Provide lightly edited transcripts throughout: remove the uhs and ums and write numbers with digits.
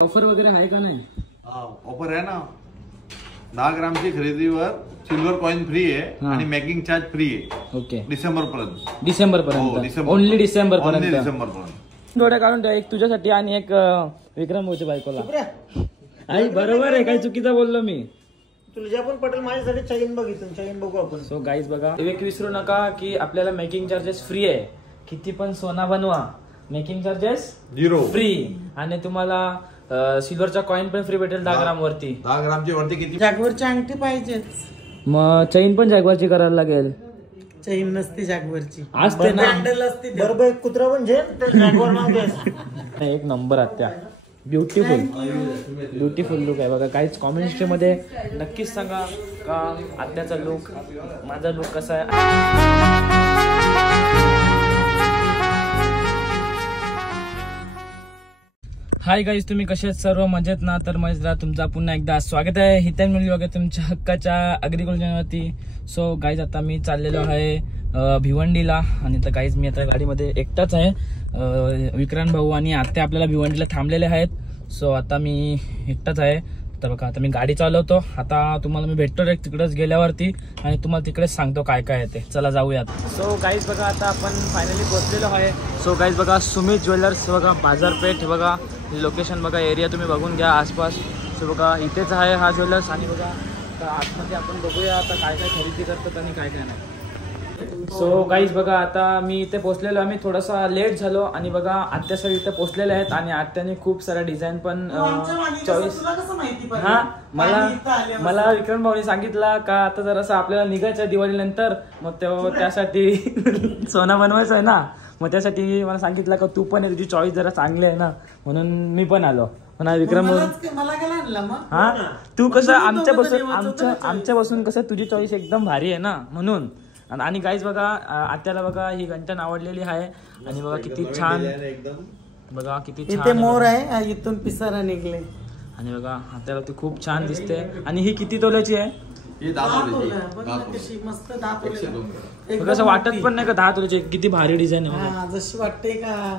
Offer वगैरे आहे का नाही? ऑफर आहे ना. 10 ग्रामची खरेदीवर सिल्वर कॉइन फ्री आहे आणि मेकिंग चार्ज फ्री आहे. ओके. डिसेंबर पर्यंत. ओनली डिसेंबर पर्यंत. डोळ्या काढून ठेवा, एक तुझ्यासाठी आणि एक विक्रम भाऊच्या बायकोला. आई बरोबर आहे, काही चुकीचं बोललो मी? तुझ्या पण पटेल माझ्यासाठी चैन बघितलं, चैन बघू आपण. सो गाईज बघा, एक विसरू नका की आपल्याला मेकिंग चार्जेस फ्री आहे. किती पण सोना बनवा, मेकिंग चार्जेस 0 फ्री. आणि तुम्हाला सिल्वरचा कॉइन पण फ्री भेटेल 10 ग्राम वरती. 10 ग्रामची वरती किती? जॅगवरची अंगठी पाहिजे. मग चैन पण जॅगवरची करायला लागेल. चैन नसते जॅगवरची, असते ना. बरोबर. एक कुत्रा म्हणजे जॅगवर नाव द्यायचं. एक नंबर आत्या, ब्युटिफुल लुक आहे बघा. काहीच कॉमेंट्स मध्ये नक्कीच सांगा का आत्याचा लुक, माझा लुक कसा आहे. हाय गाईज, तुम्ही कसे सर्व मजेत ना? तर मजेत राहा. तुमचा पुन्हा एकदा स्वागत आहे हितेन मुली वगैरे तुमच्या हक्काच्या अग्रिकल्चरवरती. सो गाईज, आता मी चाललेलो आहे भिवंडीला. आणि तर गाईज, मी आता गाडीमध्ये एकटाच आहे. विक्रांत भाऊ आणि आत्या आपल्याला भिवंडीला थांबलेले आहेत. सो आता मी एकटाच आहे. तर बघा, आता मी गाडी चालवतो. आता तुम्हाला मी भेटतो तिकडेच गेल्यावरती आणि तुम्हाला तिकडेच सांगतो काय काय आहे ते. चला जाऊयात. सो गाईज बघा, आता आपण फायनली पोहोचलेलो आहे. सो गाईज बघा, सुमित ज्वेलर्स बघा, बाजारपेठ बघा, लोकेशन बघा, एरिया तुम्ही बघून घ्या आसपास. सो बघा, इथेच आहे हा ज्वेलर्स. आणि बघा आता आतमध्ये आपण बघूया आता काय काय खरेदी करतात आणि काय काय नाही. सो गाईज बघा, आता मी इथे पोहोचलेलो. आम्ही थोडासा लेट झालो आणि बघा आत्या सर इथे पोहोचलेले आहेत. आणि आत्याने खूप साऱ्या डिझाइन पण चॉईस. हा, मला विक्रम भाऊनी सांगितला का आता जरासं आपल्याला निघायचं दिवाळीनंतर, मग त्यासाठी सोना बनवायचं आहे ना. मग त्यासाठी मला सांगितलं का तू पण आहे, तुझी चॉईस जरा चांगली आहे ना, म्हणून मी पण आलो. पण विक्रम, हा तू कसं आमच्यापासून कसं तुझी चॉईस एकदम भारी आहे ना, म्हणून. आणि गाईज बघा, आत्याला बघा ही घंटन आवडलेली आहे. आणि बघा किती छान, बघा किती छान मोर आहे, इथून पिसारा निघले. आणि बघा आत्याला ती खूप छान दिसते. आणि ही किती तोल्याची आहे? कसं वाटत पण नाही का 10 तोल्याची? किती भारी डिझाईन आहे, जशी वाटते का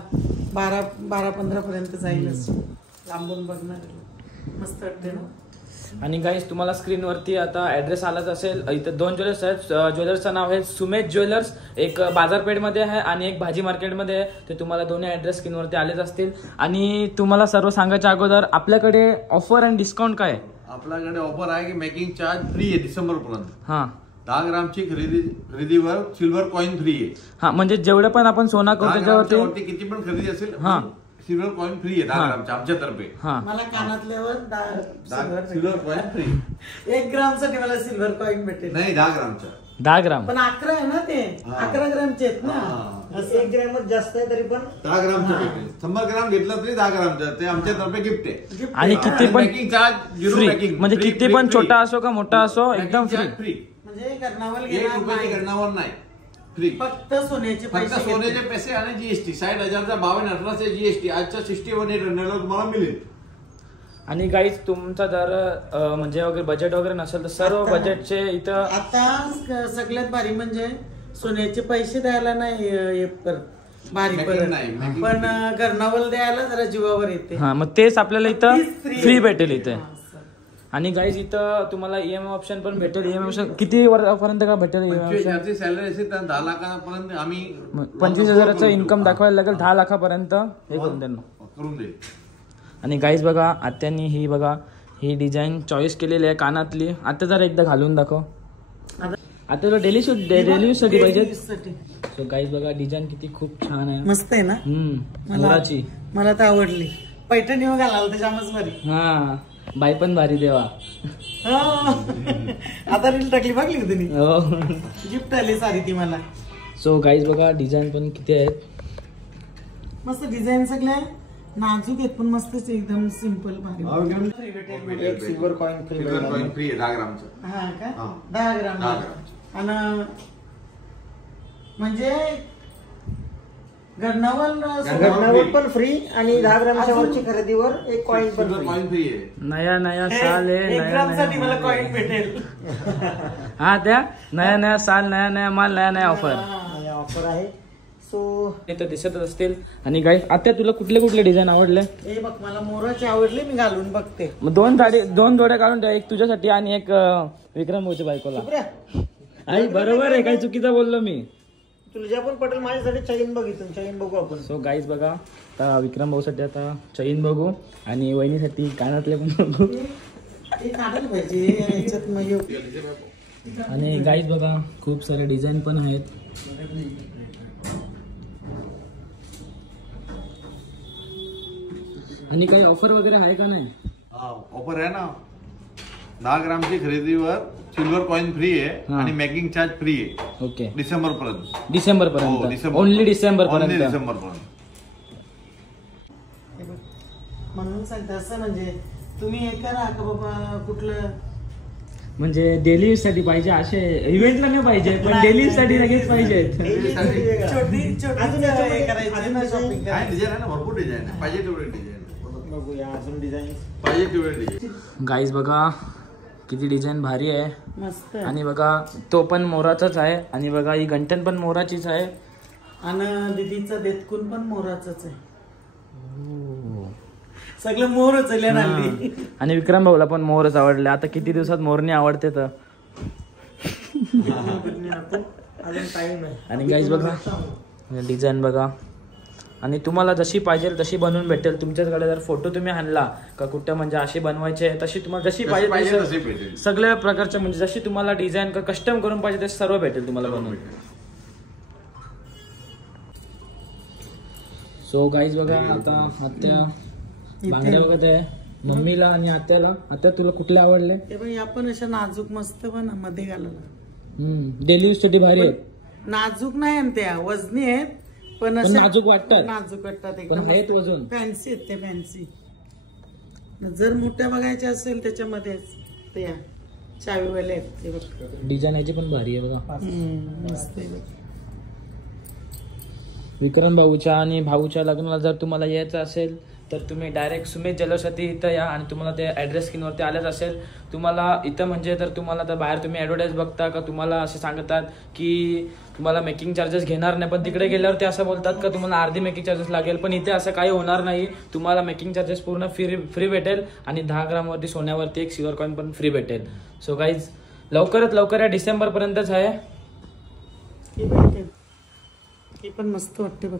12-15 पर्यंत जाईलच. लांबून बघणार मस्त वाटते ना. आणि गाईज, तुम्हाला स्क्रीनवरती आता ऍड्रेस आलाच असेल. इथे 2 ज्वेलर्स आहेत. ज्वेलर्सचं नाव आहे सुमेध ज्वेलर्स. एक बाजारपेठमध्ये आहे आणि एक भाजी मार्केटमध्ये आहे. ते तुम्हाला दोन्ही ऍड्रेस स्क्रीनवरती आलेच असतील. आणि तुम्हाला सर्व सांगायच्या अगोदर आपल्याकडे ऑफर आणि डिस्काउंट काय आहे? आपल्याकडे ऑफर आहे की मेकिंग चार्ज फ्री आहे डिसेंबर पर्यंत. हा, 10 ग्रामची खरेदीवर सिल्वर कॉइन फ्री आहे. हा, म्हणजे जेवढं पण आपण सोना करतो त्याच्यावरती किती पण खरेदी असेल, हा, सिल्वर कॉइन फ्री आहे 10 ग्रामच्या आमच्यातर्फे. मला कानातल्यावर सिल्वर कॉइन फ्री. 1 ग्राम साठी मला सिल्वर कॉइन भेटेल. नाही, 10 ग्रामच्या. 10 ग्राम पण 11 आहे ना, ते 11 ग्रामचे आहेत ना. 1 ग्रामच जास्त आहे तरी पण 10 ग्रामचं भेटेल. 100 ग्राम घेतलं तरी 10 ग्रामचं, ते आमच्यातर्फे गिफ्ट आहे. आणि किती पण मेकिंग चार्ज 0 फ्री, म्हणजे किती पण छोटा असो का मोठा असो एकदम फ्री. म्हणजे करणावल 1 रुपयाची करणावर नाही, फ्री. फक्त सोन्याचे पैसे आणि जीएसटी 60,000चा 52,1800 जीएसटी आजच्या 61,800 तुम्हाला मिळेल. आणि गाईज, तुमचा जर म्हणजे वगैरे बजेट वगैरे नसेल तर सर्व बजेटचे इथं आता सगळ्यात भारी म्हणजे सोन्याचे पैसे द्यायला नाही भारी नाही, पण कर्णावल द्यायला जरा जीवावर येते. हा, मग तेच आपल्याला इथं फ्री भेटेल इथे. आणि गाईज, इथं तुम्हाला ईएमआय ऑप्शन पण भेटेल. ईएमआय ऑप्शन किती वर्षापर्यंत का भेटेल? 25,000ची सॅलरी असेल तर 10 लाखापर्यंत आम्ही 25,000चं इन्कम दाखवायला लागेल. 10 लाखापर्यंत हे करून देईल. आणि गाईज बघा, आत्यानी ही बघा ही डिझाईन चॉईस केलेली आहे कानातली. आता जरा एकदा घालून दाखव. आता डेली साठी पाहिजे. सो गाईज बघा, डिझाईन किती खूप छान आहे, मस्त आहे ना. मोराची मला तर आवडली. पैठणी घालाल त्याच्यामुळेच भारी. हा, बाई पण भारी देवा. आता रील टाकली बघली तुम्ही, गिफ्ट आली सारी ती मला. सो गाईज बघा, डिझाईन पण किती आहेत, मस्त डिझाईन सगळे नाजूक आहेत पण मस्त एकदम सिंपल भारी. एक सिल्वर कॉइन फ्री आहे 10 ग्रामचं. हा का? 10 ग्राम. आणि म्हणजे घरनावर पण फ्री आणि 10 ग्रामच्या वरची खरेदीवर एक कॉइन पण फ्री आहे. नया साल आहे. 1 ग्राम साठी मला कॉइन भेटेल. हा, त्या नया साल, नया माल, नया ऑफर आहे. सो इथं दिसतच असतील. आणि गाईस आता तुला कुठले कुठले डिझाईन आवडले? हे बघ मला मोराचे आवडले, मी घालून बघते. मग दोन जोड्या काढून द्या, एक तुझ्यासाठी आणि एक विक्रम भाऊच्या बायकोला. आई बरोबर आहे, काही चुकीचं बोललो मी? तुझ्या पण पटेल माझ्यासाठी चैन बघितून चैन बघू आपण. सो गाईज बघा आता विक्रम भाऊसाठी आता चैन बघू आणि वहिनीसाठी कानातले पण बघू. आणि गाईज बघा खूप सारे डिझाईन पण आहेत. आणि काही ऑफर वगैरे आहे का नाही? ऑफर आहे ना, 10 ग्रामची खरेदीवर सिल्वर कॉइन फ्री आहे आणि मेकिंग चार्ज फ्री आहे. ओके, डिसेंबर पर्यंत. ओनली डिसेंबर पर्यंत. म्हणून सांगते असं, म्हणजे तुम्ही हे करा का बाबा, कुठलं म्हणजे डेली यूज साठी पाहिजे, असे इव्हेंटला नाही पाहिजे, पण डेली यूज साठी लगेच पाहिजे. भरपूर डिझाईन आहे, पाहिजे तेवढे डिझाईन बघूया अजून डिझाईन. पाहिजे तेवढे डिझाईन. गाईज बघा किती डिझाईन भारी आहे. मस्त. आणि बघा तो पण मोराचाच आहे. आणि बघा ही गंठन पण मोराचीच आहे. आणि दीदीचा देतकून पण मोराचाच आहे. सगळं मोरच आहे. आणि विक्रम भाऊला पण मोरच आवडले. आता किती दिवसात मोरणी आवडते तर. आणि गाईज बघा डिझाईन बघा, आणि तुम्हाला जशी पाहिजे तशी बनवून भेटेल. तुमच्याकडे जर फोटो तुम्ही आणला का कुठं म्हणजे अशी बनवायचे तशी तुम्हाला जशी पाहिजे तशी भेटेल. सगळ्या प्रकारच्या म्हणजे जशी तुम्हाला डिझाईन का कस्टम करून पाहिजे ते सर्व भेटेल तुम्हाला बनवून. सो गाईज बघा आता आत्या बांगड्या बघत आहे मम्मीला आणि आत्याला. आता तुला कुठले आवडले? आपण अशा नाजूक मस्त पण मध्ये घालायला डेली यूज साठी भारी आहेत. नाजूक नाही त्या, वजनी आहेत पण नाजूक वाटतात. नाजूक वाटतात पण एकदम. आहेत वजन. फॅन्सी आहेत ते, फॅन्सी. जर मोठ्या बघायच्या असेल त्याच्यामध्येच ते चावीवाले आहेत ते बघ. डिझाईन याची पण भारी आहे बघा. मस्त आहे बघ. विक्रम भाऊच्या आणि भाऊच्या लग्नाला जर तुम्हाला यायचं असेल तर तुम्ही डायरेक्ट सुमित ज्वेलर्ससाठी इथं या. आणि तुम्हाला ते ॲड्रेस स्क्रीनवरती आलेच असेल. तुम्हाला इथं म्हणजे तर तुम्हाला तर बाहेर तुम्ही ॲडव्हर्टाईज बघता का तुम्हाला असे सांगतात की तुम्हाला मेकिंग चार्जेस घेणार नाही, पण तिकडे गेल्यावर ते असं बोलतात का तुम्हाला अर्धी मेकिंग चार्जेस लागेल. पण इथे असं काही होणार नाही. तुम्हाला मेकिंग चार्जेस पूर्ण फ्री भेटेल. आणि 10 ग्रामवरती सोन्यावरती एक सिल्वर कॉइन पण फ्री भेटेल. सो गाईज लवकरात लवकर या डिसेंबर पर्यंतच आहे. हे पण मस्त वाटते बघ.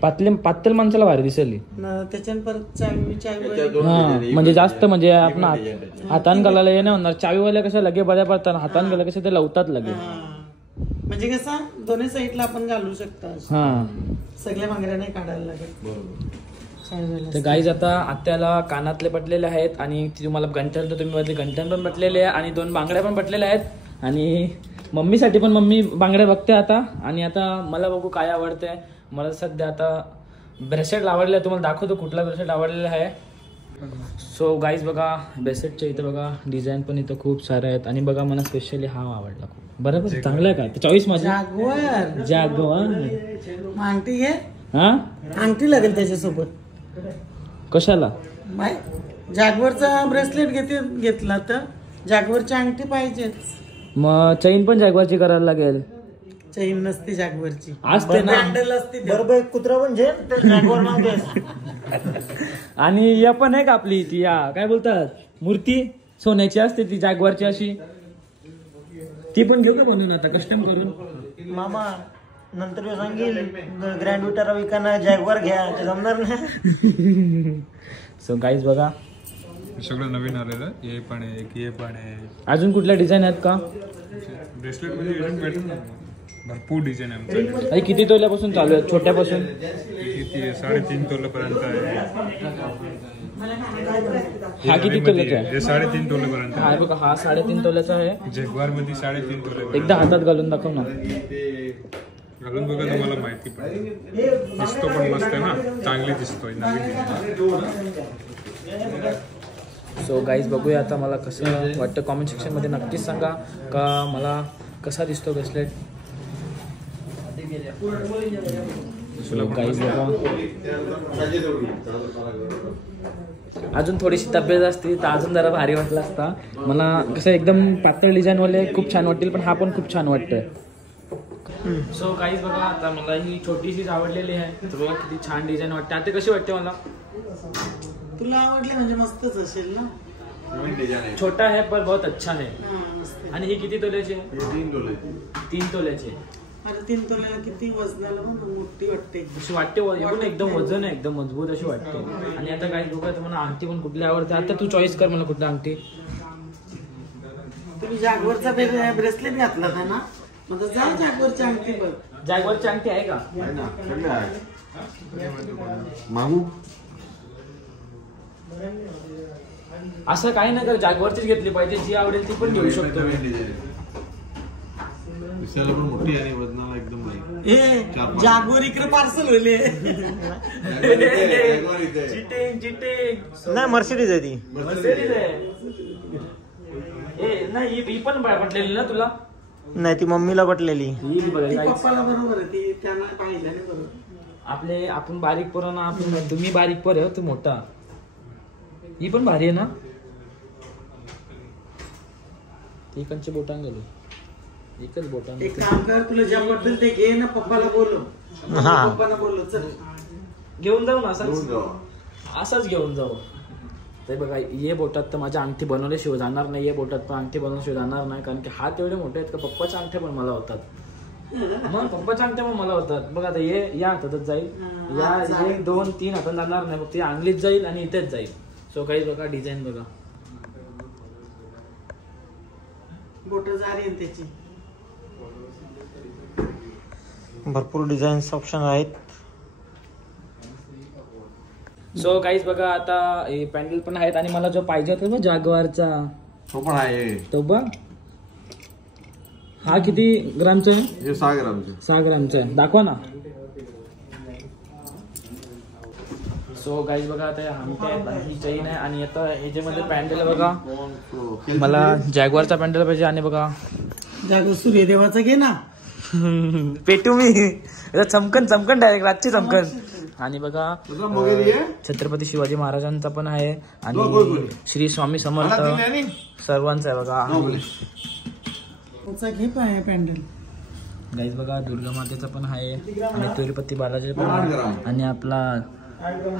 पातळ माणसाला भारी दिसेल. त्याच्यानं परत चावी हा म्हणजे जास्त म्हणजे आपण हातान घालायला ये नाही होणार. चावीवाल्या कसं लगे बऱ्या पडतात, हातान घाला कसं ते लवतात लगे. म्हणजे कसं दोन्ही साईडला आपण घालू शकतो. हा सगळ्या भांगड्या नाही काढायला लागेल. तर गाईज आता आत्याला कानातले पटलेले आहेत. आणि तुम्हाला गंठन तर तुम्ही बघितले, गंठन पण पटलेले आहे आणि 2 बांगड्या पण पटलेल्या आहेत. आणि मम्मीसाठी पण मम्मी बांगड्या बघते आता. आणि आता मला बघू काय आवडते. मला सध्या आता ब्रेसलेट आवडले, तुम्हाला दाखवतो कुठला ब्रेसलेट आवडलेला आहे. सो गाईज बघा ब्रेसलेटच्या इथं बघा डिझाईन पण इथं खूप सारे आहेत. आणि बघा मला स्पेशली हा आवडला खूप. बरोबर चांगला आहे का? चॉईस माझी. जागवार अंगठी घे. हा अंगठी लागेल त्याच्यासोबत. कशाला? जागवारचा ब्रेसलेट घेतला तर जागवारची अंगठी पाहिजेच. मग चैन पण जागवारची करायला लागेल. चैन नसते जागवारची, असते ना. बरोबर कुत्रा म्हणजे जागवार नाव. आणि या पण आहे का आपली ती काय बोलतात मूर्ती सोन्याची असते ती जागवारची अशी, ती पण घेऊ का बनवून आता कस्टम करून? मामा नंतर सांगेल ग्रँड विटारा विकाना जागवार घ्या, जमणार नाही. सो गाईज बघा सगळं नवीन आलेलं. हे पण आहे, हे पण आहे. अजून कुठल्या डिझाईन आहेत का? ब्रेसलेट मध्ये भरपूर डिझाईन आहे. आणि किती तोल्यापासून चालू आहे? छोट्यापासून 3.5 तोल्यापर्यंत आहे. हा किती तोल्याचा आहे? 3.5 तोल्यापर्यंत. हा बघा हा 3.5 तोल्याचा आहे. जगवार मध्ये 3.5 तोल्यापर्यंत. एकदा हातात घालून दाखव ना. घालून बघा तुम्हाला माहिती पडेल. दिसतो पण मस्त आहे ना, चांगली दिसतोय नवीन. सो गाईज बघूया आता मला कसं वाटतं. कॉमेंट सेक्शनमध्ये नक्कीच सांगा का मला कसा दिसतो ब्रेसलेट. गाईज बघा अजून थोडीशी तब्येत असती तर अजून जरा भारी वाटला असता मला. कसं एकदम पातळ डिझाईनवाले खूप छान वाटतील, पण हा पण खूप छान वाटतंय. सो काहीच बघा आता मला ही छोटीशीच आवडलेली आहे. तर बघा किती छान डिझाईन वाटते. आता कशी वाटते मला? तुला आवडले म्हणजे मस्तच असेल ना. छोटा है पर बहुत अच्छा है. मस्त. आणि ही किती तोल्याची आहे? 3 तोल्याची. अरे 3 तोल्याला किती वजनाला मोठी वाटते. अशी वाटते एकदम वजन आहे, एकदम मजबूत अशी वाटते. आणि आता काही बघा तुम्हाला अंगठी पण कुठली आवडते. आता तू चॉईस कर मला कुठली अंगठी. तुम्ही जागवरचा ब्रेसलेट घातला था ना, मग जा जागवरची अंगठी बघ. जागवरची अंगठी आहे का? मागू असं काही नाही कर, जागवरचीच घेतली पाहिजे. जी आवडेल ती पण घेऊ शकतो. दिसायला पण मोठी आणि वजनाला एकदम नाही. हे जागवर इकडे पार्सल होले. चिटिंग नाही मर्सिडीज आहे ती. मर्सिडीज आहे. नाही ही पण पटलेली ना तुला? नाही ती मम्मीला पटलेली. ही बघा ती guys. पप्पाला बरोबर आहे, ती त्यांना पाहिलं नाही बरोबर. आपण बारीक पोरं ना, तुम्ही बारीक पोर आहे, तू मोठा. ही पण भारी आहे ना. इकडचे बोटान गेलो, एकच बोटान. एक काम कर, तुला ज्या पटेल ते घे ना, पप्पाला बोलव. हा. पप्पाला बोलव, चल घेऊन जाऊ ना. असाच घेऊन जाऊ. ते बघा ये बोटात तर माझ्या अंगठी बनवल्याशिवाय जाणार नाही. ये बोटात पण अंगठी बनवल्याशिवाय जाणार नाही. कारण की हात एवढे मोठे आहेत का पप्पाच्या अंगठ्या पण मला होतात. मग पप्पाच्या अंगठ्या पण मला होतात. बघा आता या हातातच जाईल, या 1 2 3 हातात जाणार नाही. मग ती अंगलीत जाईल आणि इथेच जाईल. सो काही बघा डिझाईन बघा. बोट जारी त्याची. भरपूर डिझाईन्स ऑप्शन आहेत. सो काहीच बघा आता हे पॅन्डल पण आहेत. आणि मला जो पाहिजे होता ना जागवारचा, तो पण आहे. तो बघ हा किती ग्रामचा आहे? हे 6 ग्रामचे. 6 ग्रामचा आहे. दाखवा ना. सो गाईज बघा आता ही चैन आहे. आणि आता ह्याच्यामध्ये पॅन्डल बघा, मला जॅगवारचा पॅन्डल पाहिजे. आणि बघा जागो सूर्यदेवाचा घे ना. पेटू मी चमकन डायरेक्ट रातची चमकन. आणि बघा छत्रपती शिवाजी महाराजांचा पण आहे. आणि श्री स्वामी समर्थ सर्वांचा आहे बघा. घे पॅन्डल. गाईज बघा दुर्गा मातेचा पण आहे. आणि तिरुपती बालाजी पण आहे. आणि आपला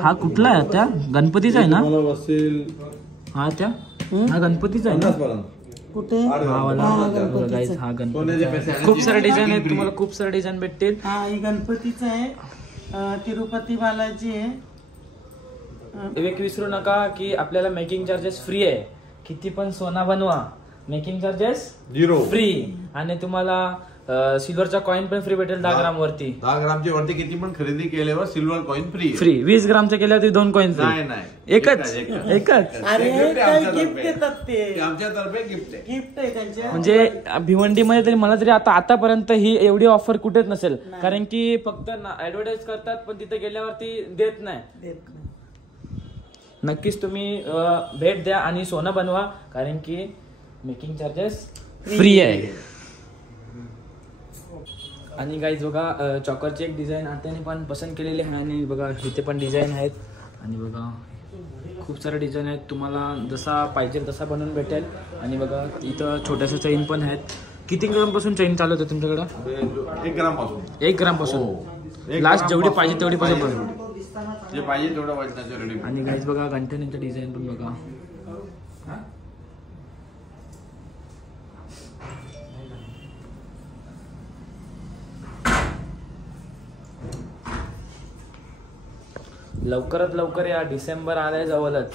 हा कुठला आहे? त्या गणपतीचा आहे ना? हा त्या हा गणपतीचा आहे ना? कुठे? हा गणपती. खूप सारे डिझाईन आहेत, तुम्हाला खूप सारे डिझाईन भेटतील. हा ही गणपतीचा आहे. तिरुपती बालाजी आहे. एक विसरू नका की आपल्याला मेकिंग चार्जेस फ्री आहे. किती पण सोना बनवा, मेकिंग चार्जेस 0 फ्री. आणि तुम्हाला सिल्वरचा कॉइन पण फ्री भेटेल 10 ग्राम वरती. 10 ग्रामच्या वरती किती पण खरेदी केल्यावर सिल्वर कॉइन फ्री. 20 ग्रामचे केल्यावरती 2 कॉइन फ्री. नाही एकच. अरे काही गिफ्ट देतात ते. आमच्यातर्फे गिफ्ट आहे त्यांच्या. म्हणजे भिवंडीमध्ये तरी मला तरी आतापर्यंत ही एवढी ऑफर कुठेच नसेल. कारण की फक्त ऍडव्हर्टाईज करतात पण तिथे गेल्यावरती देत नाही. नक्कीच तुम्ही भेट द्या आणि सोनं बनवा. कारण की मेकिंग चार्जेस फ्री आहे. आणि गाईज बघा चॉकरची एक डिझाईन हाताने पण पसंत केलेली आहे. आणि बघा इथे पण डिझाईन आहेत. आणि बघा खूप सारे डिझाईन आहेत, तुम्हाला जसा पाहिजे तसा बनवून भेटेल. आणि बघा इथं छोट्याशा चैन पण आहेत. किती ग्राम पासून चैन चालू होतं तुमच्याकडं? 1 ग्राम पासून. 1 ग्राम पासून लास्ट जेवढी पाहिजे तेवढी पासून जे पाहिजे तेवढं वजनाच्या रेडी. आणि गाईज बघा गंठणीचं डिझाईन पण बघा. लवकरात लवकर या, डिसेंबर आलाय जवळच.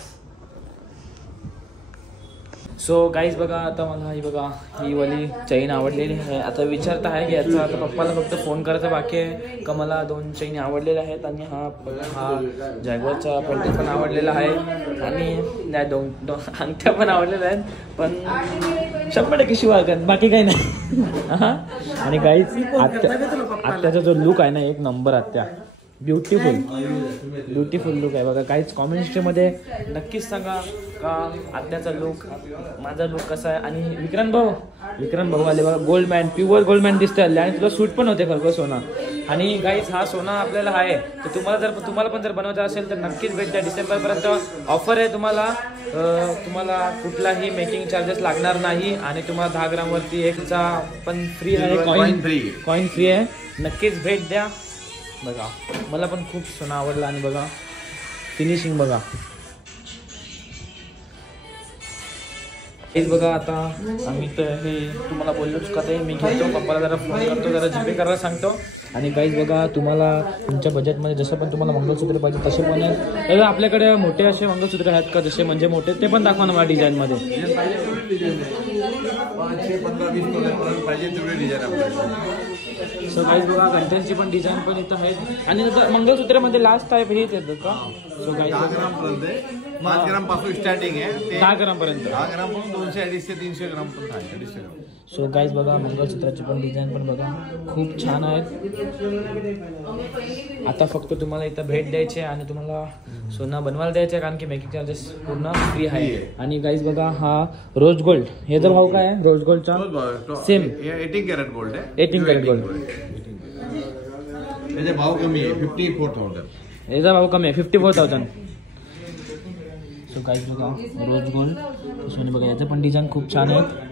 सो गाईज बघा आता मला ही बघा ही वाली चैन आवडलेली आहे. आता विचारत आहे की याचा आता पप्पाला फक्त फोन करायचा बाकी आहे का. मला 2 चैनी आवडलेल्या आहेत. आणि हा जॅगवारचा पॅन्डल पण आवडलेला आहे. आणि 2 अंगठ्या पण आवडलेल्या आहेत. पण 100% शिवागन, बाकी काही नाही. आणि गाईज आत्याचा जो लुक आहे ना, एक नंबर आत्या. ब्युटिफुल लुक आहे बघा. काहीच कॉमेंट मध्ये नक्कीच सांगा का आत्याचा लुक, माझा लुक कसा आहे. आणि विक्रांत भाऊ आले बघा. गोल्डमॅन, प्युअर गोल्डमॅन दिसतं आणि तुला सूट पण होते खरं सोना. आणि गाईज हा सोना आपल्याला आहे तर तुम्हाला पण जर बनवायचा असेल तर नक्कीच भेट द्या. डिसेंबरपर्यंत ऑफर आहे. तुम्हाला कुठलाही मेकिंग चार्जेस लागणार नाही आणि तुम्हाला 10 ग्रामवरती एकचा पण फ्री आहे, कॉईन फ्री आहे. नक्कीच भेट द्या. बघा मला पण खूप सोना आवडला आणि बघा फिनिशिंग बघा. हेच बघा आता आम्ही तर हे तुम्हाला बोललोच का ते मी घेतो, पप्पाला जरा फोन करतो, जरा जीपे करायला सांगतो. आणि गाईज बघा तुम्हाला तुमच्या बजेटमध्ये जसं पण तुम्हाला मंगळसूत्र पाहिजे तसे पण आहेत. तर आपल्याकडे मोठे असे मंगळसूत्र आहेत का जसे म्हणजे मोठे ते पण दाखवा ना मला डिझाईनमध्ये. 500-15-20 पाहिजे तेवढे डिझाईन आपल्याकडे. सो गाईज बघा घंट्यांची पण डिझाईन पण इथं आहेत. आणि मंगळसूत्रामध्ये लास्ट टाईप हेच येतात का? सो गाईज 10 ग्रामपर्यंत 5 ग्राम पासून स्टार्टिंग आहे. 10 ग्रामपर्यंत 10 ग्राम पासून 200-250-300 ग्राम पण आहे. 250 ग्राम. सो गाईज बघा मंगळसूत्राची पण डिझाईन पण बघा खूप छान आहेत. आता फक्त तुम्हाला इथं भेट द्यायची आहे आणि तुम्हाला सोना बनवायला द्यायचं आहे कारण की मेकिंग चार्जेस पूर्ण फ्री आहे. आणि गाईज बघा हा रोज गोल्ड, हे जर भाव काय आहे रोज गोल्डचा? सेम 18 कॅरेट गोल्ड आहे. 18 कॅरेट गोल्ड. याचा भाव कमी आहे 54,000. याचा भाव कमी आहे 54,000. सो गाईज बघा रोज गोल्ड सोने बघा याचं पण डिझाईन खूप छान आहे.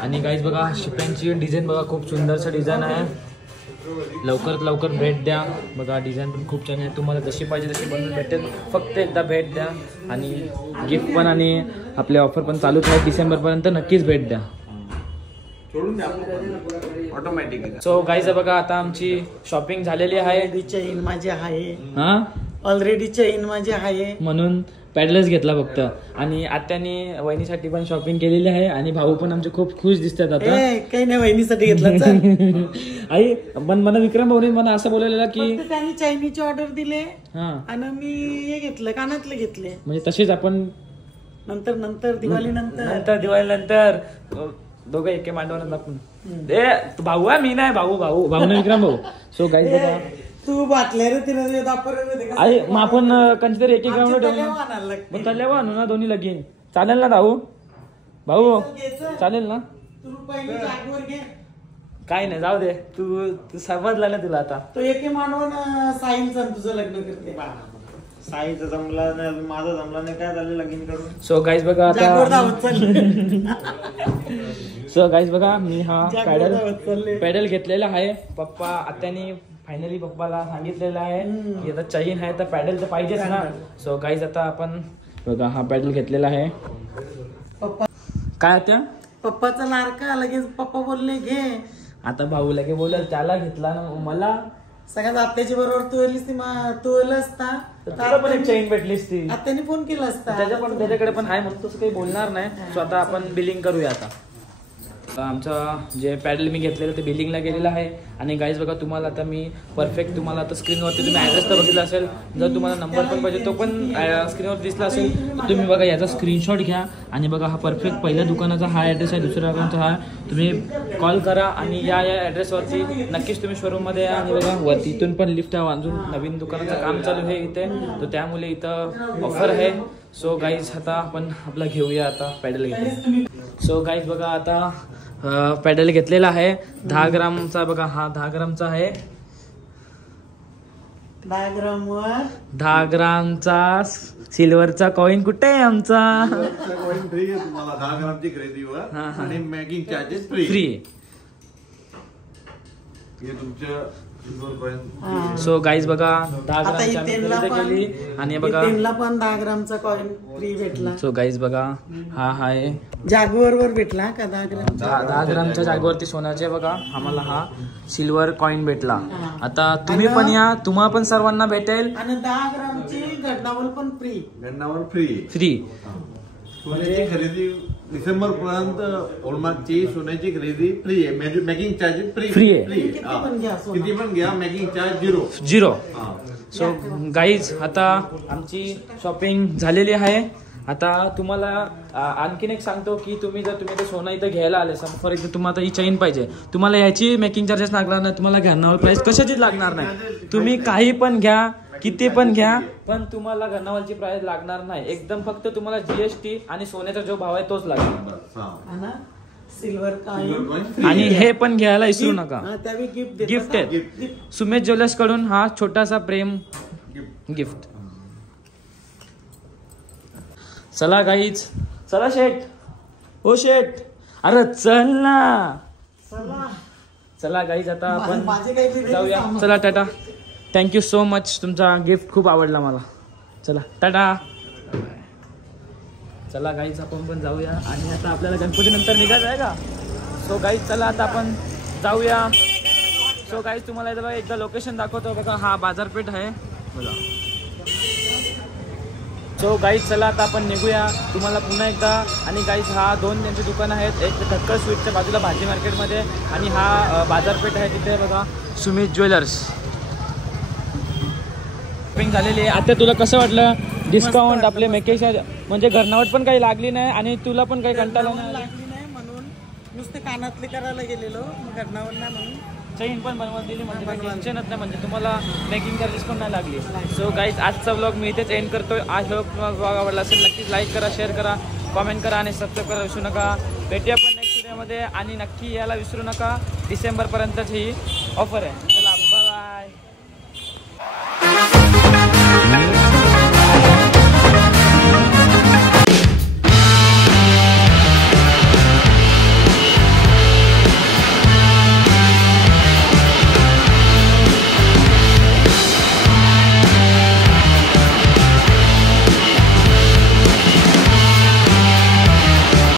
आणि गाईज बघा शिप्यांची डिझाईन बघा खूप सुंदरसं डिझाईन आहे. लवकरात लवकर भेट द्या. बघा डिझाईन पण खूप छान आहे. तुम्हाला जशी पाहिजे तशी बनवून भेटेल. फक्त एकदा भेट द्या. आणि गिफ्ट पण आणि आपले ऑफर पण चालूच आहे डिसेंबरपर्यंत. नक्कीच भेट द्या. ऑटोमॅटिक. सो गाईज बघा आता आमची शॉपिंग झालेली आहे. चैन माझी आहे हा ऑलरेडी, चैन माझी आहे म्हणून पॅडलच घेतला फक्त. आणि आत्याने वहिनीसाठी पण शॉपिंग केलेली आहे. आणि भाऊ पण आमचे खूप खुश दिसतात आता. काही नाही वहिनीसाठी घेतलं. आई पण मला विक्रम भाऊने मला असं बोललेलं की त्यांनी चायनीची ऑर्डर दिले हा आणि मी हे घेतलं, कानातले घेतले. म्हणजे तसेच आपण नंतर दिवाळीनंतर दोघं एके मांडवाला आपण भाऊ आहे मी नाही भाऊ ना विक्रम भाऊ. सो गाईज बघा तू बाटल्या रे तिने आई मग आपण कंचितरी एक ग्राउंड ठेवून तल्यावर आणू ना दोन्ही लगीन. चालेल ना भाऊ चालेल ना? काय नाही जाऊ दे. तू समजला ना तुला आता. तो एके मांडवून साईंचं तुझं लग्न करते. साईचं जमला नाही, माझं जमला नाही, काय झालं लगीन करून. सो गाईज बघा आता सो गाईज बघा मी हा पॅडल घेतलेला आहे. पप्पा आत्याने फायनली पप्पाला सांगितलेलं आहे की आता चैन आहे तर पॅडल तर पाहिजेच ना. सो गाईज आता आपण बघा हा पॅडल घेतलेला आहे. काय त्या पप्पाचा लाडका लगेच पप्पा बोलले घे. आता भाऊ लगे बोलल त्याला घेतला ना मला सगळ्यात आत्याची बरोबर तू असता पण एक चैन भेटलीस ती. आत्याने फोन केला असता. त्याच्याकडे पण आहे म्हणून तसं काही बोलणार नाही. सो आता आपण बिलिंग करूया. आता आमचं जे पॅडल मी घेतलेलं ते बिलिंगला गेलेलं आहे. आणि गाईज बघा तुम्हाला आता मी परफेक्ट तुम्हाला आता स्क्रीनवरती तुम्ही ॲड्रेस तर बघितला असेल. जर तुम्हाला नंबर पण पाहिजे तो पण स्क्रीनवर दिसला असेल तर तुम्ही बघा याचा स्क्रीनशॉट घ्या. आणि बघा हा परफेक्ट पहिल्या दुकानाचा हा ॲड्रेस आहे, दुसऱ्या दुकानाचा हा. तुम्ही कॉल करा आणि या ॲड्रेसवरती नक्कीच तुम्ही शोरूममध्ये या. आणि बघा वरती इथून पण लिफ्ट आहे. अजून नवीन दुकानाचं काम चालू आहे इथे तर त्यामुळे इथं ऑफर आहे. सो गाईज आता आपण आपला घेऊया आता पॅडल घेऊया. सो गाईज बघा आता पॅडल घेतलेला आहे 10 ग्रामचा. बघा हा 10 ग्रामचा आहे. 10 ग्रामचा सिल्वरचा कॉईन कुठे आहे आमचा? कॉईन फ्री आहे तुम्हाला 10 ग्रामची खरेदीवर. आणि मेकिंग चार्जेस फ्री आहे. हे तुमचं सो गाईज बघा 10 ग्रामची केली. आणि बघा पण 10 ग्रामचा कॉईन फ्री भेटला. सो गाईज बघा हा आहे जागेवर भेटला का 10 ग्राम. 10 ग्रामच्या जागेवरती सोन्याचे बघा आम्हाला हा सिल्वर कॉईन भेटला. आता तुम्ही पण या, तुम्हाला पण सर्वांना भेटेल. आणि 10 ग्रामची घटनावल पण फ्री. सोन्याची खरेदी डिसेंबर पर्यंत होलमार्कची सोन्याची खरेदी फ्री आहे. मेकिंग चार्जेस फ्री आहे. किती पण घ्या मेकिंग चार्ज 0. सो गाईज आता आमची शॉपिंग झालेली आहे. आता तुम्हाला आणखीन एक सांगतो की तुम्ही ते सोनं इथं घ्यायला आले फॉर एक्झाम्पल तुम्हाला ही चेन पाहिजे, तुम्हाला याची मेकिंग चार्जेस लागणार नाही, तुम्हाला घरनावळ प्राइस कशाचीच लागणार नाही. तुम्ही काही पण घ्या, किती पण घ्या, पण तुम्हाला घरनावळची प्राइस लागणार नाही. एकदम फक्त तुम्हाला जीएसटी आणि सोन्याचा जो भाव आहे तोच लागणार. सिल्वर कॉइन आणि हे पण घ्यायला विसरू नका, त्यावेळी गिफ्ट गिफ्ट आहे सुमेश ज्वेलर्स कडून हा छोटासा प्रेम गिफ्ट. चला गाईज, चला शेठ, ओ शेठ, अरे चल ना, चला गाईज आता आपण जाऊया. चला टाटा, थँक्यू सो मच, तुमचा गिफ्ट खूप आवडला मला. चला टाटा. चला गाईज आपण पण जाऊया आणि आता आपल्याला गणपती नंतर निघायचं आहे का. सो गाईज चला आता आपण जाऊया. सो गाईज तुम्हाला इथं एकदा लोकेशन दाखवतो बघा, हा बाजारपेठ आहे बघा. सो गाईज चला आता आपण निघूया तुम्हाला पुन्हा एकदा. आणि गाईज हा 2 त्यांचे दुकान आहेत, एक धक्कर स्वीटच्या बाजूला भाजी मार्केटमध्ये आणि हा बाजारपेठ आहे तिथे बघा सुमित ज्वेलर्स. शॉपिंग झालेली आहे. आता तुला कसं वाटलं डिस्काउंट आपले मेकेश म्हणजे घरनावट पण काही लागली नाही आणि तुला पण काही कंटाळा लागली नाही म्हणून नुसते कानातले करायला गेलेलो, घरनावर नाही म्हणून चेन पण बनवून दिली म्हणजे टेन्शनच नाही, म्हणजे तुम्हाला मेकिंग चार्जेस पण नाही लागली. सो गाईज आजचा व्लॉग मी इथेच एंड करतोय. आज व्लॉग आवडला असेल नक्कीच लाईक करा, शेअर करा, कॉमेंट करा आणि सबस्क्राईब करायला विसरू नका. भेटूया पण नेक्स्ट व्हिडिओमध्ये आणि नक्की यायला विसरू नका. डिसेंबरपर्यंतच ही ऑफर आहे.